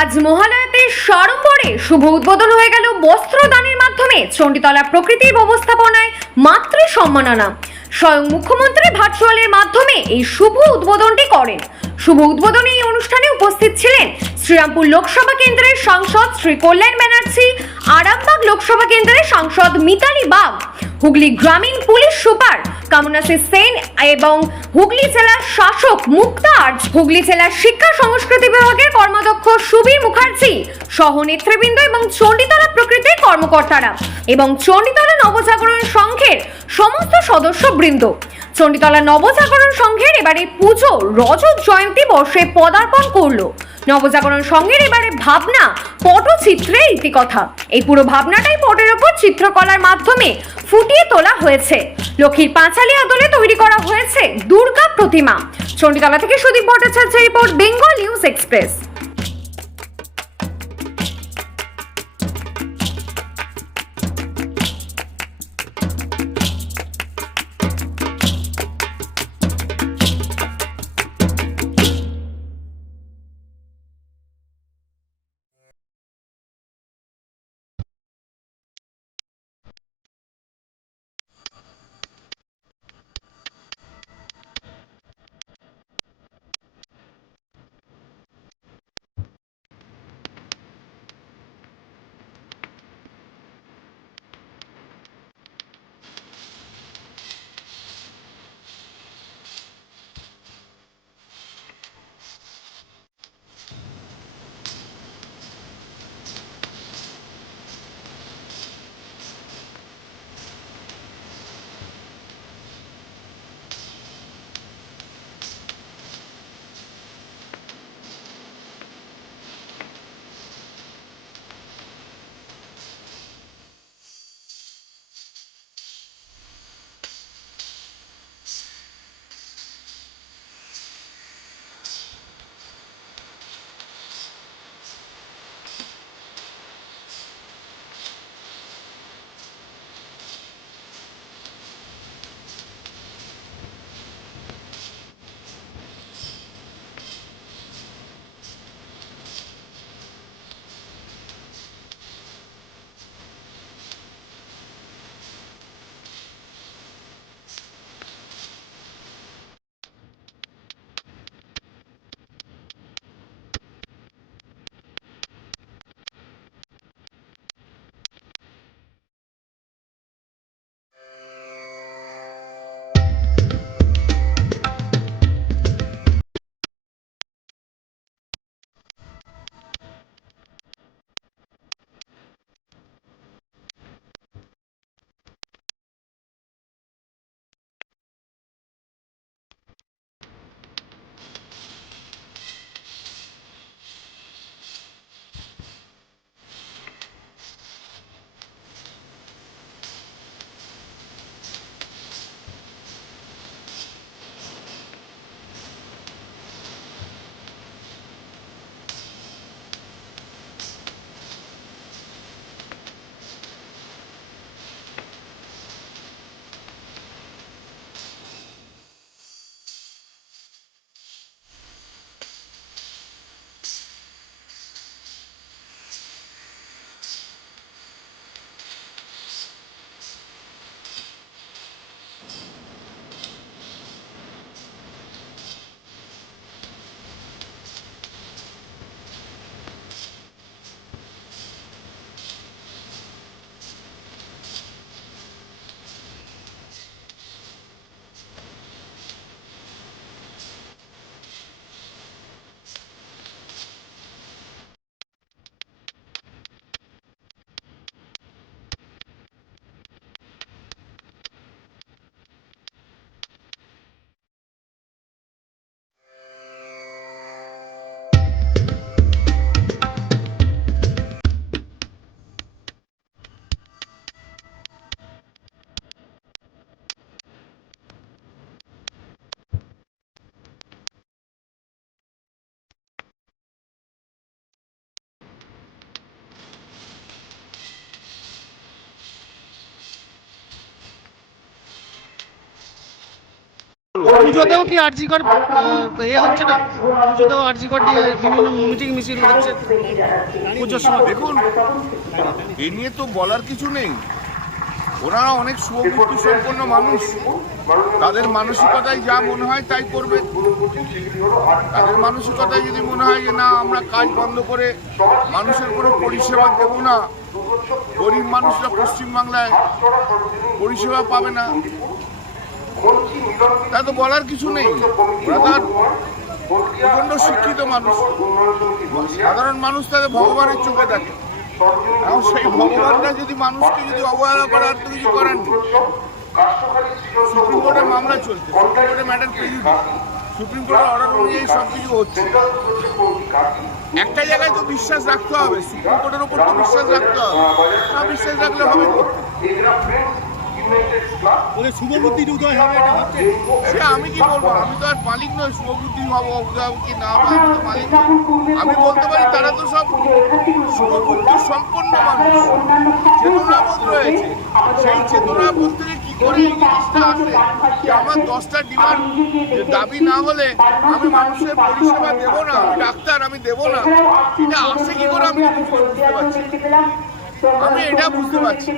আজ মহালয়াতে সাড়ম্বরে শুভ উদ্বোধন হয়ে গেল বস্ত্রদানের মাধ্যমে চণ্ডীতলা প্রকৃতি ব্যবস্থাপনায় মাতৃ সম্মাননা। স্বয়ং মুখ্যমন্ত্রী ভার্চুয়ালের মাধ্যমে এই শুভ উদ্বোধনটি করেন। শুভ উদ্বোধনী এই অনুষ্ঠানে উপস্থিত ছিলেন শ্রীরামপুর লোকসভা কেন্দ্রের সাংসদ শ্রী কল্যাণ ব্যানার্জি, আরামবাগ লোকসভা কেন্দ্রের সাংসদ মিতালি বাগ, হুগলি গ্রামীণ পুলিশ সুপার কামনাসি সেন এবং হুগলি জেলার শাসক মুক্তা আর্য, হুগলি জেলার শিক্ষা সংস্কৃতি বিভাগের কর্মাধ্যক্ষ সুবীর মুখার্জি সহ নেতৃবৃন্দ এবং চণ্ডীতলা প্রকৃতির কর্মকর্তারা এবং চণ্ডীতলা নবজাগরণ সংঘের সমস্ত সদস্যবৃন্দ। চণ্ডীতলা নবজাগরণ সংঘের এবারে পুজো রজত জয়ন্তী বর্ষে পদার্পণ করলো। নবজাগরণ সংঘের এবারে ভাবনা পটচিত্রের ইতিকথা। এই পুরো ভাবনাটাই পটের ওপর চিত্রকলার মাধ্যমে ফুটিয়ে তোলা হয়েছে। লক্ষ্মীর পাঁচালী আদলে তৈরি করা হয়েছে দুর্গা প্রতিমা। চণ্ডীতলা থেকে সুদীপ ভট্টাচার্যের রিপোর্ট, বেঙ্গল নিউজ এক্সপ্রেস। পুজোতেও কি আরজিকর হচ্ছে না? পুজোতেও আরজিকর নিয়ে বিভিন্ন মিটিং মিছিল হচ্ছে পুজোর সময়। দেখুন, এ নিয়ে তো বলার কিছু নেই। ওনারা অনেক সুবুদ্ধি সম্পন্ন মানুষ, তাদের মানসিকতায় যা মনে হয় তাই করবে। তাদের মানসিকতায় যদি মনে হয় যে না, আমরা কাজ বন্ধ করে মানুষের কোনো পরিষেবা দেব না, গরিব মানুষরা পশ্চিমবাংলায় পরিষেবা পাবে না, তা তো বলার কিছু নেই। ওরা তার প্রচণ্ড শিক্ষিত মানুষ, সাধারণ মানুষ তাদের ভগবানের চোখে দেখে। এখন সেই ভগবানরা যদি মানুষকে যদি অবহেলা করে, আর তো কিছু করার নেই। সুপ্রিম কোর্টে মামলা চলছে, সুপ্রিম কোর্টে ম্যাটার পেরিয়ে, সুপ্রিম কোর্টের অর্ডার অনুযায়ী সব কিছু হচ্ছে। একটা জায়গায় তো বিশ্বাস রাখতে হবে, সুপ্রিম কোর্টের ওপর তো বিশ্বাস রাখতে হবে, না বিশ্বাস রাখলে হবে না। শুভবুদ্ধির উদয় হবে এটা ভাবছে। সে আমি কি বলবো, আমি তো আর মালিক নই, শুভবুদ্ধি হবো কি না হবে, আমি তো মালিক নই। আমি বলতে পারি তারা তো সব শুভবুদ্ধি সম্পন্ন মানুষ, চেতনাবোধ রয়েছে। সেই চেতনাবোধ থেকে কি করে এই জিনিসটা আসে যে আমার 10টা ডিমান্ড দাবি না হলে আমি মানুষের পরিষেবা দেবো না, আমি ডাক্তার, আমি দেবো না, এটা আসে কি করে আমি বুঝতে পারছি, আমি এটা বুঝতে পারছি।